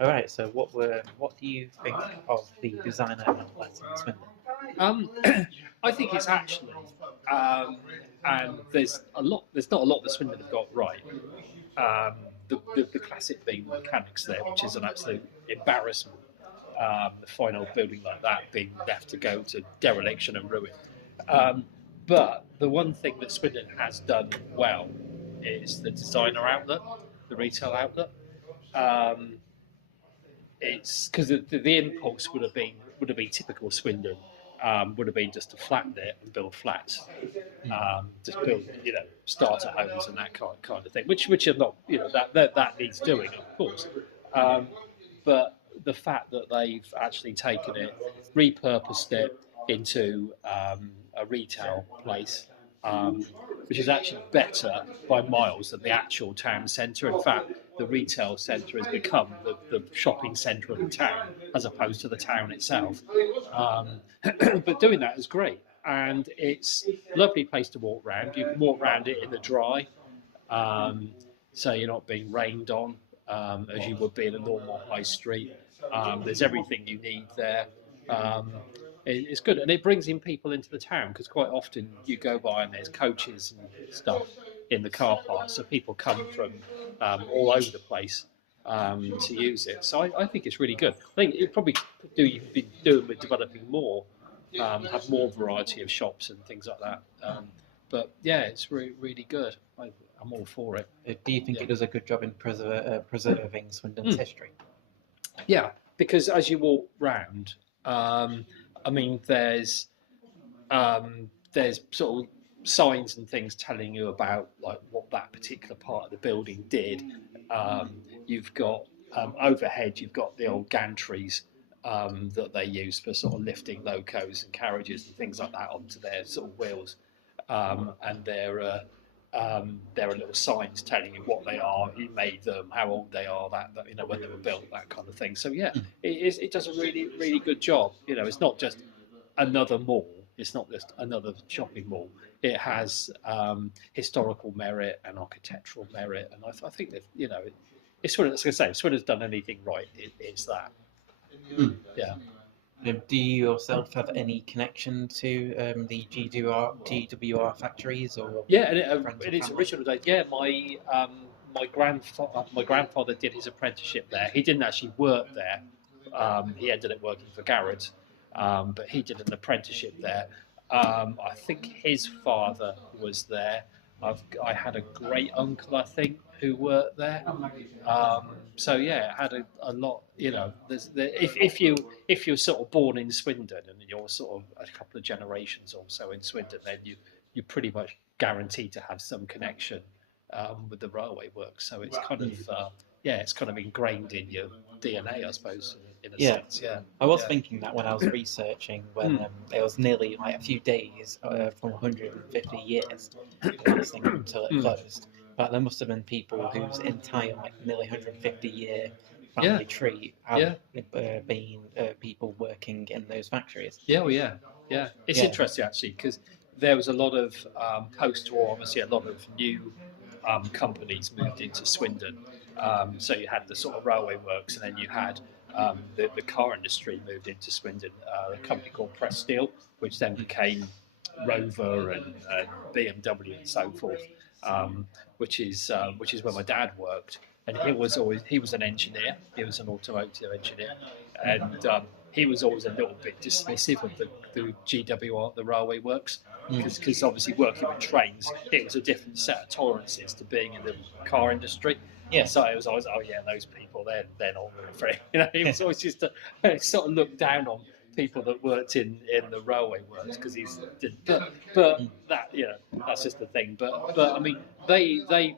All right. So what do you think of the designer outlet in Swindon? Um, I think it's actually, um, and there's not a lot that Swindon have got right. The classic being the mechanics there, which is an absolute embarrassment. The final building like that being left to go to dereliction and ruin. Um, but the one thing that Swindon has done well is the designer outlet, the retail outlet. Um, it's because the impulse would have been typical Swindon. Would have been just to flatten it and build flats, just build starter homes and that kind of thing, which are not that needs doing, of course, um, but the fact that they've actually taken it, repurposed it into a retail place, um, which is actually better by miles than the actual town centre. In fact, the retail centre has become the shopping centre of the town as opposed to the town itself. But doing that is great. And it's a lovely place to walk around. You can walk around it in the dry, um, so you're not being rained on as you would be in a normal high street. There's everything you need there. Um, it's good, and it brings in people into the town because quite often you go by and there's coaches and stuff in the car park, so people come from all over the place to use it. So I think it's really good. I think it probably could do you've been doing with developing more, have more variety of shops and things like that. But yeah, it's really good. I'm all for it. Do you think Yeah. it does a good job in preserving Swindon's history? Yeah, because as you walk round, I mean, there's sort of signs and things telling you about like what that particular part of the building did. You've got overhead, you've got the old gantries that they use for sort of lifting locos and carriages and things like that onto their sort of wheels, and there are little signs telling you what they are, who made them, how old they are, that when they were built, that kind of thing. So yeah, it does a really good job. It's not just another mall. It's not just another shopping mall. It has historical merit and architectural merit, and I think that it's what as I say. If Swindon's done anything right, it's that. Yeah. Do you yourself have any connection to the GWR factories or Yeah, and friends in or its family? original days, yeah, my grandfather did his apprenticeship there. He didn't actually work there. He ended up working for Garrett, but he did an apprenticeship there. I think his father was there. I had a great uncle, I think, who worked there. So yeah, it had a lot. If you're sort of born in Swindon and you're sort of a couple of generations or so in Swindon, then you're pretty much guaranteed to have some connection with the railway works. So it's kind of it's kind of ingrained in your DNA, I suppose, in a sense. Yeah, I was yeah. thinking that when I was researching, when it was nearly like a few days from 150 years lasting until it closed. But there must have been people whose entire nearly 150-year family tree have been people working in those factories. Yeah, well, yeah. It's interesting actually because there was a lot of post-war, obviously, a lot of new companies moved into Swindon. So you had the sort of railway works, and then you had the car industry moved into Swindon. A company called Press Steel, which then became Rover and BMW and so forth. Which is where my dad worked, and he was an engineer. He was an automotive engineer, and he was always a little bit dismissive of the GWR, the railway works, because obviously working with trains, it was a different set of tolerances to being in the car industry. Yeah. So it was always, oh yeah, those people, they're not really free. He was always just sort of looked down on people that worked in the railway works because but that that's just the thing. But I mean the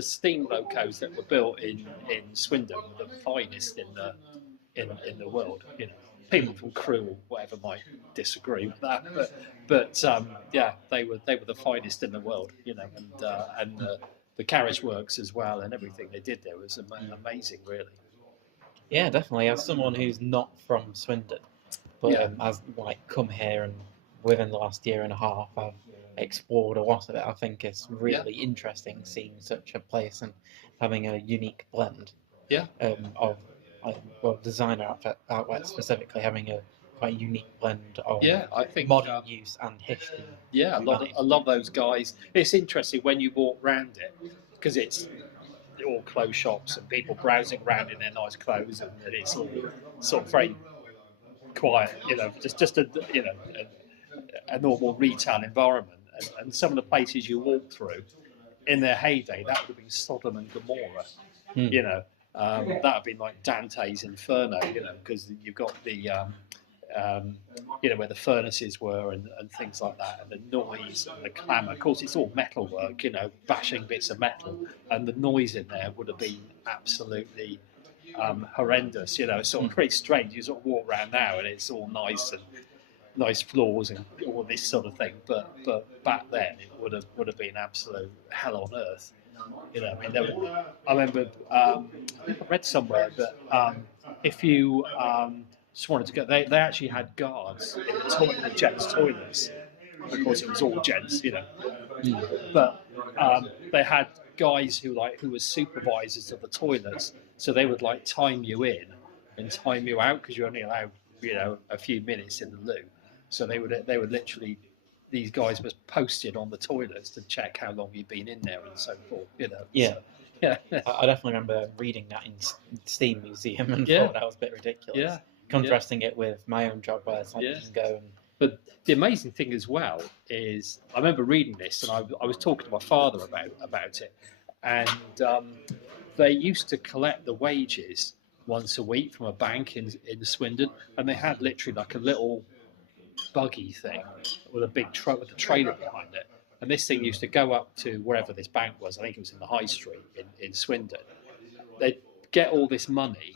steam locos that were built in Swindon were the finest in the world. People from Crewe or whatever might disagree with that, but yeah, they were the finest in the world. And the carriage works as well, and everything they did there was amazing, really. Yeah, definitely. As someone who's not from Swindon, but Yeah. has like come here and within the last year and a half, I've explored a lot of it. I think it's really interesting seeing such a place and having a unique blend Yeah. of designer outlet specifically having a quite unique blend of Yeah, I think modern use and history. yeah, a lot of those guys. It's interesting when you walk around it because it's all clothes shops and people browsing around in their nice clothes, and it's all sort of very quiet. Just a a normal retail environment. And some of the places you walk through in their heyday, that would have been Sodom and Gomorrah. That would have been like Dante's Inferno. Because you've got the where the furnaces were and things like that, and the noise and the clamour. Of course, it's all metalwork, bashing bits of metal, and the noise in there would have been absolutely horrendous. Sort of pretty strange. You sort of walk around now, and it's all nice floors and all this sort of thing. But back then, it would have been absolute hell on earth. I remember I read somewhere that if you just wanted to go. They actually had guards in the gents' toilets. Of course, it was all gents, But they had guys who were supervisors of the toilets, so they would time you in and time you out because you're only allowed a few minutes in the loo. So they would literally. These guys were posted on the toilets to check how long you'd been in there and so forth. Yeah. So, yeah. I definitely remember reading that in Steam Museum and thought that was a bit ridiculous. Yeah. Contrasting it with my own job where it's you can go and... But the amazing thing as well is I remember reading this and I was talking to my father about it, and they used to collect the wages once a week from a bank in Swindon, and they had literally a little buggy thing with a big truck with a trailer behind it, and this thing used to go up to wherever this bank was. I think it was in the High Street in Swindon. They'd get all this money.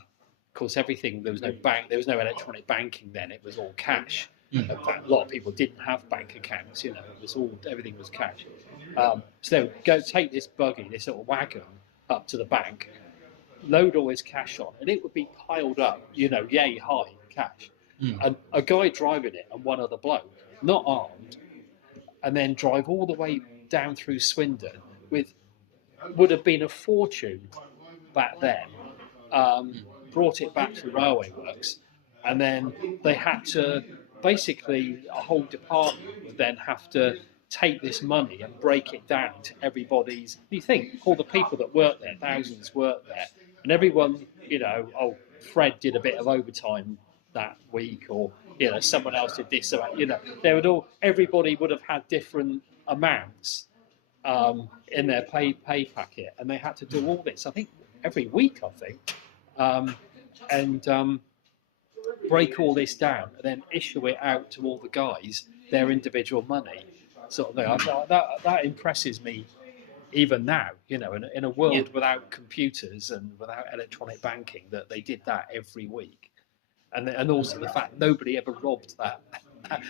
Of course, everything, there was no bank, there was no electronic banking then, it was all cash. In fact, a lot of people didn't have bank accounts, it was everything was cash. So they would go take this buggy, this little wagon, up to the bank, load all this cash on, and it would be piled up, yay high cash. And a guy driving it and one other bloke, not armed, and then drive all the way down through Swindon would have been a fortune back then. Brought it back to the railway works, and then they had to basically a whole department would then have to take this money and break it down to everybody's. You think all the people that work there, thousands work there, and everyone, Fred did a bit of overtime that week, or someone else did this, or everybody would have had different amounts in their pay packet, and they had to do all this. I think every week, and break all this down and then issue it out to all the guys, their individual money, sort of thing. That impresses me even now, in a world without computers and without electronic banking, that they did that every week. And also the fact nobody ever robbed that,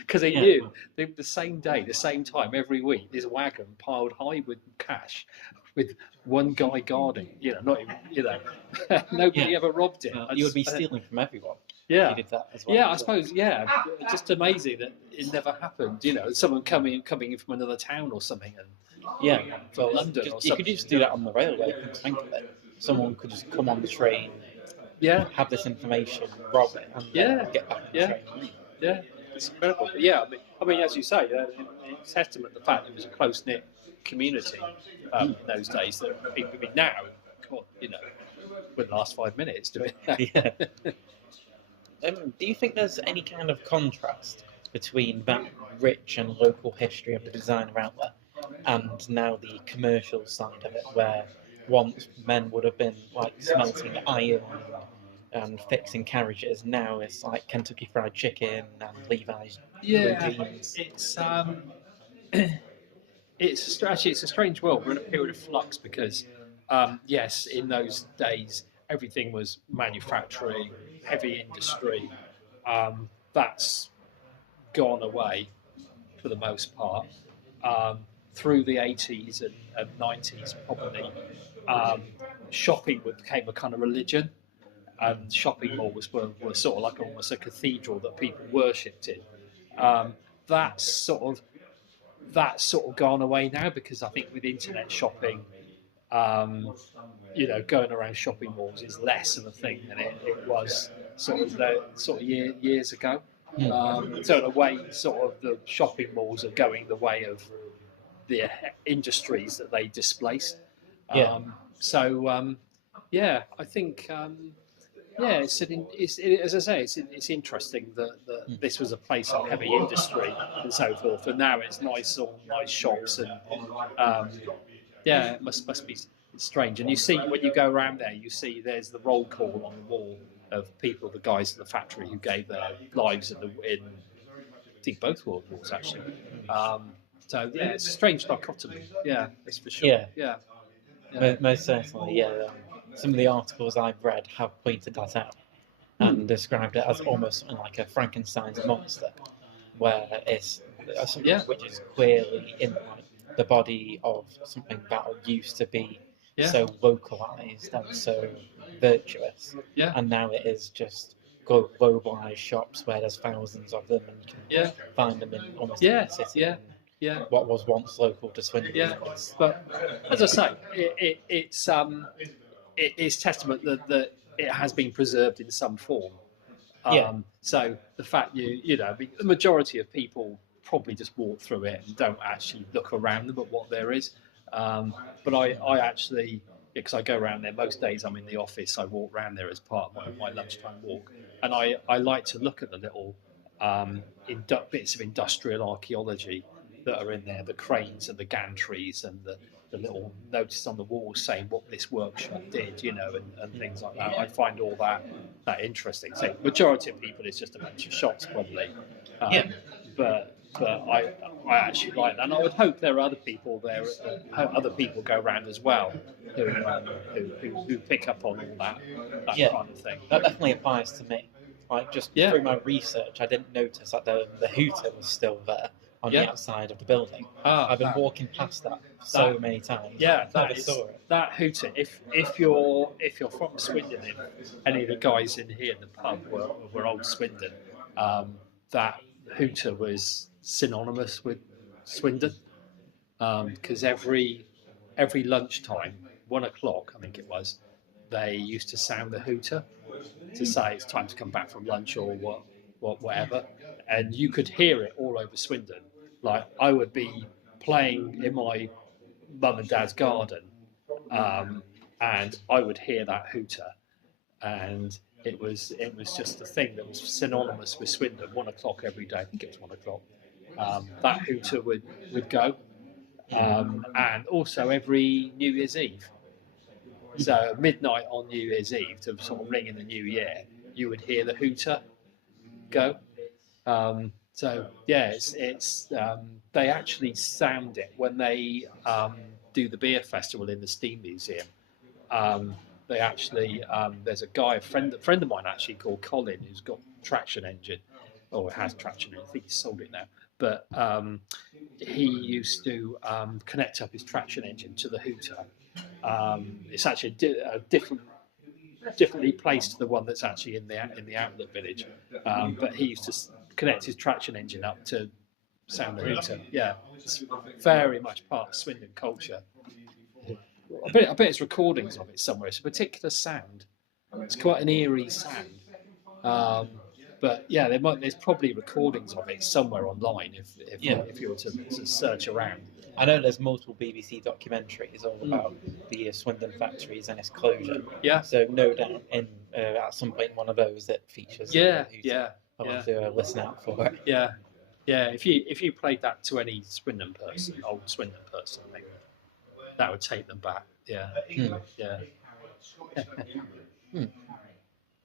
because they knew the same day, the same time, every week, this wagon piled high with cash, with one guy guarding. Not even, nobody ever robbed it. You would be stealing from everyone. Yeah, if you did that as well. Yeah, I suppose. Yeah, just amazing that it never happened. Someone coming in from another town or something, and for London or something. You could just do that on the railway. Think of it. Someone could just come on the train. Have this information, rob it, and get back on the train. Yeah, it's incredible. But yeah, I mean, as you say, it's testament to the fact it was a close knit community in those days. That people, now, wouldn't last 5 minutes, do it? Do you think there's any kind of contrast between that rich and local history of the designer outlet and now the commercial side of it, where once men would have been smelting iron and fixing carriages, now it's like Kentucky Fried Chicken and Levi's jeans? It's a strange world. We're in a period of flux because, yes, in those days everything was manufacturing, heavy industry. That's gone away for the most part. Through the 80s and 90s, probably, shopping became a kind of religion, and shopping malls were sort of like almost a cathedral that people worshipped in. That's sort of gone away now, because I think with internet shopping, going around shopping malls is less of a thing than it was years ago. So in a way, sort of the shopping malls are going the way of the industries that they displaced. Yeah. I think as I say, it's interesting that this was a place of heavy industry and so forth, and now it's nice shops, and it must be strange. And you see when you go around there, you see there's the roll call on the wall of people, the guys at the factory who gave their lives in I think both World Wars actually. It's a strange dichotomy. Yeah, that's for sure. Yeah. Most certainly. Yeah. Some of the articles I've read have pointed that out and described it as almost like a Frankenstein's monster, where it's something which is clearly in the body of something that used to be so localized and so virtuous, and now it is just globalized shops where there's thousands of them and you can find them in almost any city. What was once local to Swindon. Yeah, but as I say, it's testament that it has been preserved in some form. So the fact the majority of people probably just walk through it and don't actually look around them at what there is. But I actually, because I go around there most days, I'm in the office. I walk around there as part of my lunchtime walk, and I like to look at the little bits of industrial archaeology that are in there, the cranes and the gantries and the little notice on the wall saying what this workshop did, and things like that. I find all that interesting. So majority of people, it's just a bunch of shops probably. But I actually like that, and I would hope there are other people there, other people go around as well who pick up on all that kind of thing. That definitely applies to me. Like just through my research, I didn't notice that the hooter was still there on the outside of the building. I've been walking past that so many times. Yeah, saw it. That hooter. If you're from Swindon, if any of the guys in here in the pub were old Swindon, that hooter was synonymous with Swindon, because every lunchtime, 1 o'clock, I think it was, they used to sound the hooter to say it's time to come back from lunch or whatever, and you could hear it all over Swindon. Like I would be playing in my mum and dad's garden, and I would hear that hooter, and it was just a thing that was synonymous with Swindon. 1 o'clock every day. I think it was 1 o'clock. That hooter would go, and also every New Year's Eve. So midnight on New Year's Eve to sort of ring in the new year, you would hear the hooter go. It's they actually sound it when they do the beer festival in the Steam Museum. They actually there's a guy, a friend of mine actually called Colin, who's got traction engine, or has traction engine. I think he's sold it now. But he used to connect up his traction engine to the hooter. It's actually a differently placed to the one that's actually in the outlet village. But he used to connect his traction engine up to sound the hooter. Yeah, it's very much part of Swindon culture. I bet there's recordings of it somewhere. It's a particular sound. It's quite an eerie sound. But yeah, there's probably recordings of it somewhere online if you were to search around. I know there's multiple BBC documentaries all about the Swindon factories and its closure. Yeah. So no doubt at some point one of those that features. I'll have to listen out for it. Yeah. If you played that to any Swindon person, old Swindon person, maybe that would take them back. Yeah.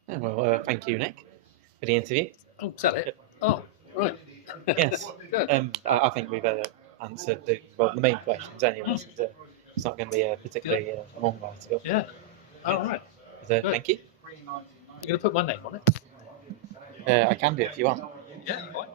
Well, thank you, Nick, for the interview. Oh, is that it? Oh, right. Yes. Good. I think we've answered the main questions anyway. So it's not going to be a particularly long article. Yeah. All right. So thank you. You're going to put my name on it? I can do if you want. Yeah, fine.